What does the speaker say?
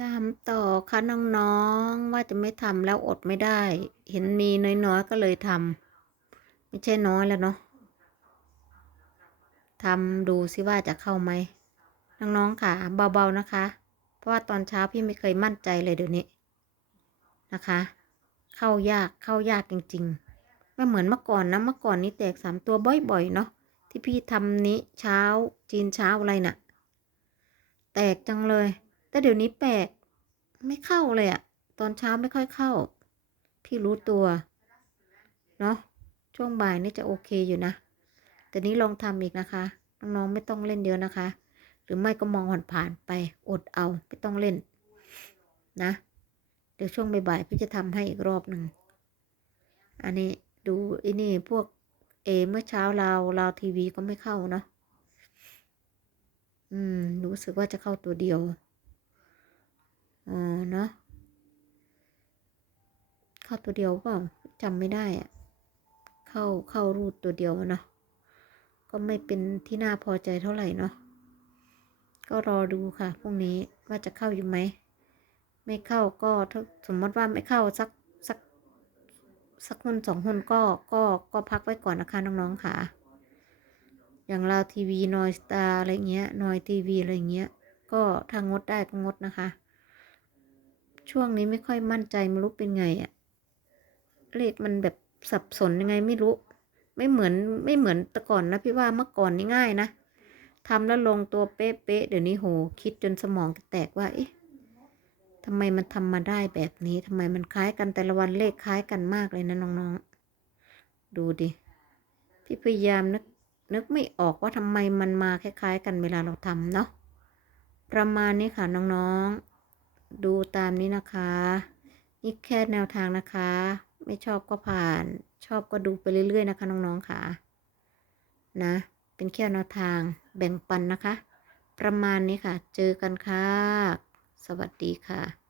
ตามต่อค่ะน้องๆว่าจะไม่ทำแล้วอดไม่ได้ เห็นมีน้อยๆก็เลยทำไม่ใช่น้อยแล้วเนาะทำดูสิว่าจะเข้าไหมน้องๆค่ะ เบาๆนะคะ เพราะว่าตอนเช้าพี่ไม่เคยมั่นใจเลยเดี๋ยวนี้นะคะ เข้ายากเข้ายากจริงๆไม่เหมือนเมื่อก่อนนะเมื่อก่อนนี้แตกสามตัวบ่อยๆเนาะที่พี่ทำนี้เช้าจีนเช้าอะไรน่ะ แตกจังเลย แต่เดี๋ยวนี้แปลกไม่เข้าเลยอะตอนเช้าไม่ค่อยเข้า พี่รู้ตัวเนาะช่วงบ่ายนี่จะโอเคอยู่นะ แต่นี้ลองทำอีกนะคะ น้องๆไม่ต้องเล่นเยอะนะคะ หรือไม่ก็มองผ่านๆไปอดเอาไม่ต้องเล่น นะ เดี๋ยวช่วงบ่ายๆพี่จะทำให้อีกรอบหนึ่งอันนี้ดูอ้นี่พวกเอเมื่อเช้าเราเราทีวีก็ไม่เข้าเนาะอืม รู้สึกว่าจะเข้าตัวเดียว อ๋อเนาะเข้าตัวเดียวเปล่าจำไม่ได้อะเข้าเข้ารูดตัวเดียวเนาะก็ไม่เป็นที่น่าพอใจเท่าไหร่เนาะก็รอดูค่ะพรุ่งนี้ว่าจะเข้าอยู่ไหม ไม่เข้าก็ถ้าสมมติว่าไม่เข้าสักสักสักคนสองคนก็ก็ก็พักไว้ก่อนนะคะน้องๆค่ะ อย่างเราทีวีนอยสตาร์อะไรเงี้ยนอยทีวีอะไรเงี้ย ก็ถ้างดได้ก็งดนะคะ ช่วงนี้ไม่ค่อยมั่นใจไม่รู้เป็นไงอะเลขมันแบบสับสนยังไงไม่รู้ ไม่เหมือนไม่เหมือนแต่ก่อนนะพี่ว่าเมื่อก่อนนี่ง่ายนะทำแล้วลงตัวเป๊ะๆเดี๋ยวนี้โห คิดจนสมองแตกว่าเอ๊ะทำไมมันทำมาได้แบบนี้ทำไมมันคล้ายกันแต่ละวันเลขคล้ายกันมากเลยนะน้องๆ ดูดิพี่พยายามนึกนึกไม่ออกว่าทำไมมันมาคล้ายๆ กันเวลาเราทำเนาะประมาณนี้ค่ะน้องๆ ดูตามนี้นะคะ นี่แค่แนวทางนะคะ ไม่ชอบก็ผ่าน ชอบก็ดูไปเรื่อย ๆ นะคะ น้อง ๆ ค่ะ นะ เป็นแค่แนวทางแบ่งปันนะคะ ประมาณนี้ค่ะ เจอกันค่ะ สวัสดีค่ะ